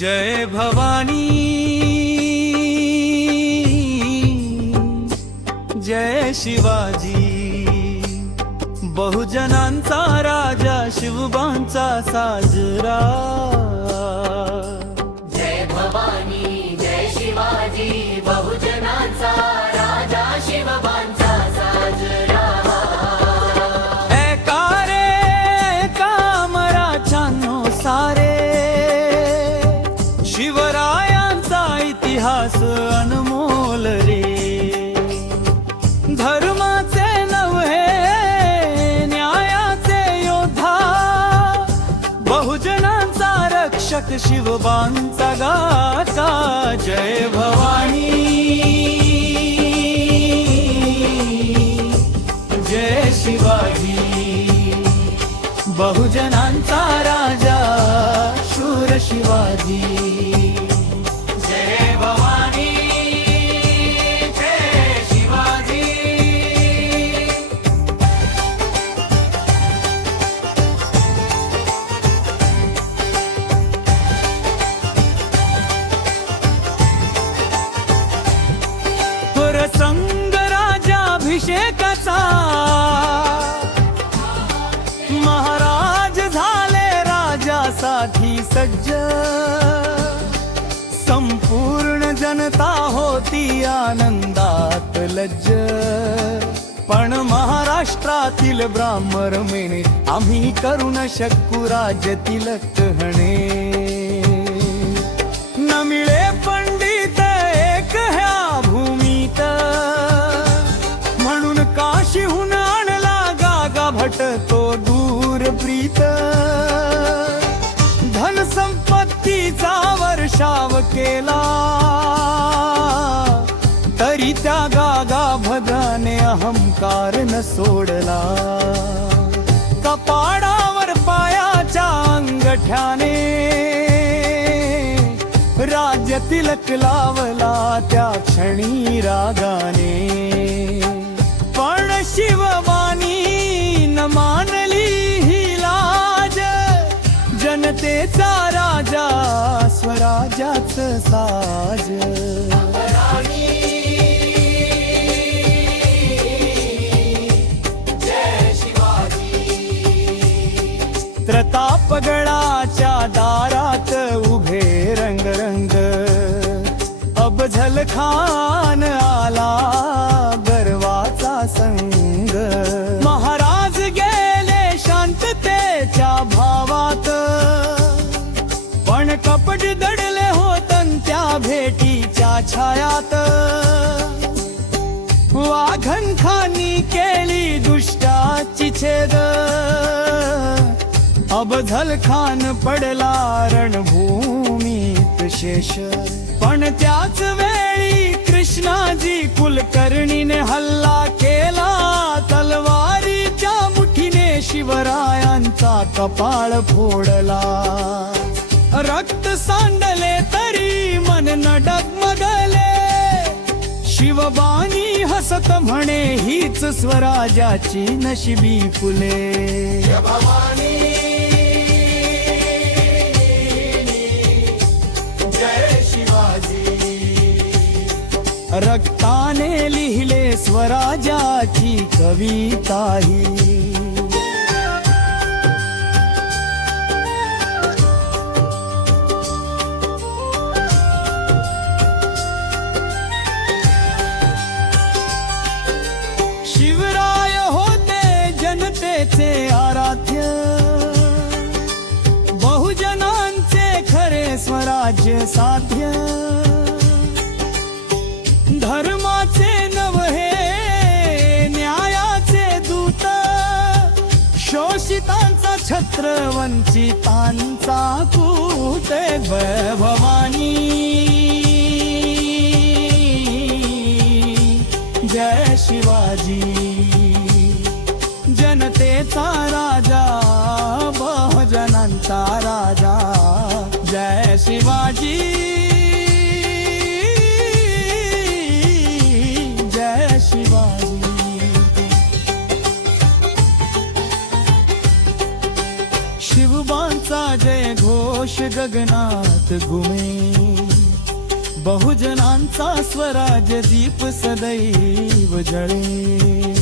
जय भवानी जय शिवाजी, बहुजनांचा राजा शिवबांचा साजरा। जय भवानी जय शिवाजी, बहुजनांचा राजा शिवबांचा साजरा। ऐकारे कामराच्यानो सारे, शिवरायांचा इतिहास अनमोल रे। धर्माचे नव्हे न्यायाचे योद्धा, बहुजनांचा रक्षक शिवबांचा गाथा। जय भवानी जय शिवाजी, बहुजनांचा राजा शूर शिवाजी। जय भवानी जय शिवाजी। प्रसंग राजाभिषेकाचा, महाराज झाले राजासाठी सज्ज। संपूर्ण जनता होती आनंदात लज्ज, पण महाराष्ट्रातील ब्राह्मण मेणे आम्ही करू न शकू राज्य तिलक कहणे। न मिळे पंडित एक ह्या भूमीत, म्हणून काशीहून आणला गागा भट तो दूर प्रीत। धन संपत्तीचा वर्षाव केला, तरी त्या गागा भदाने अहंकार न सोडला। कपाडावर पायाच्या अंगठ्याने राज्य तिलक लावला त्या क्षणी रागाने। पण शिवबानी न मानली ही लाज, जनतेचा राजा स्वराज्याच साज। जय शिवाजी। प्रतापगडाच्या दारात उभे रंग, अफझल खान आला गर्वाचा संग। महाराज गेले शांततेच्या भावात, पण कपट दडले होतन त्या भेटीच्या छायात। वाघनखानी केली दुष्टाची छेद, अफझल खान पडला रणभूमीत शेष। पण त्याच वेळी कृष्णाजी कुलकर्णीने हल्ला केला, तलवारीच्या मुठीने शिवरायांचा कपाळ फोडला। रक्त सांडले तरी मन न डगमगले, शिवबानी हसत म्हणे हीच स्वराज्याची नशिबी फुले। जय भवानी जय शिवाजी। रक्ताने लिहिले स्वराज्याची कविता ही। शिवराय होते जनतेचे आराध्य, बहुजनांचे खरे स्वराज्य साध्य। धर्माचे नव्हे न्यायाचे दूत, शोषितांचा छत्र वंचितांचा कूट। जय भवानी जय शिवाजी, जनतेचा राजा बहुजनांचा राजा। जय शिवाजी जय शिवाजी। शिवबांचा जय घोष जयघोष गगनात घुमे, बहुजनांचा स्वराज्य दीप सदैव जळे.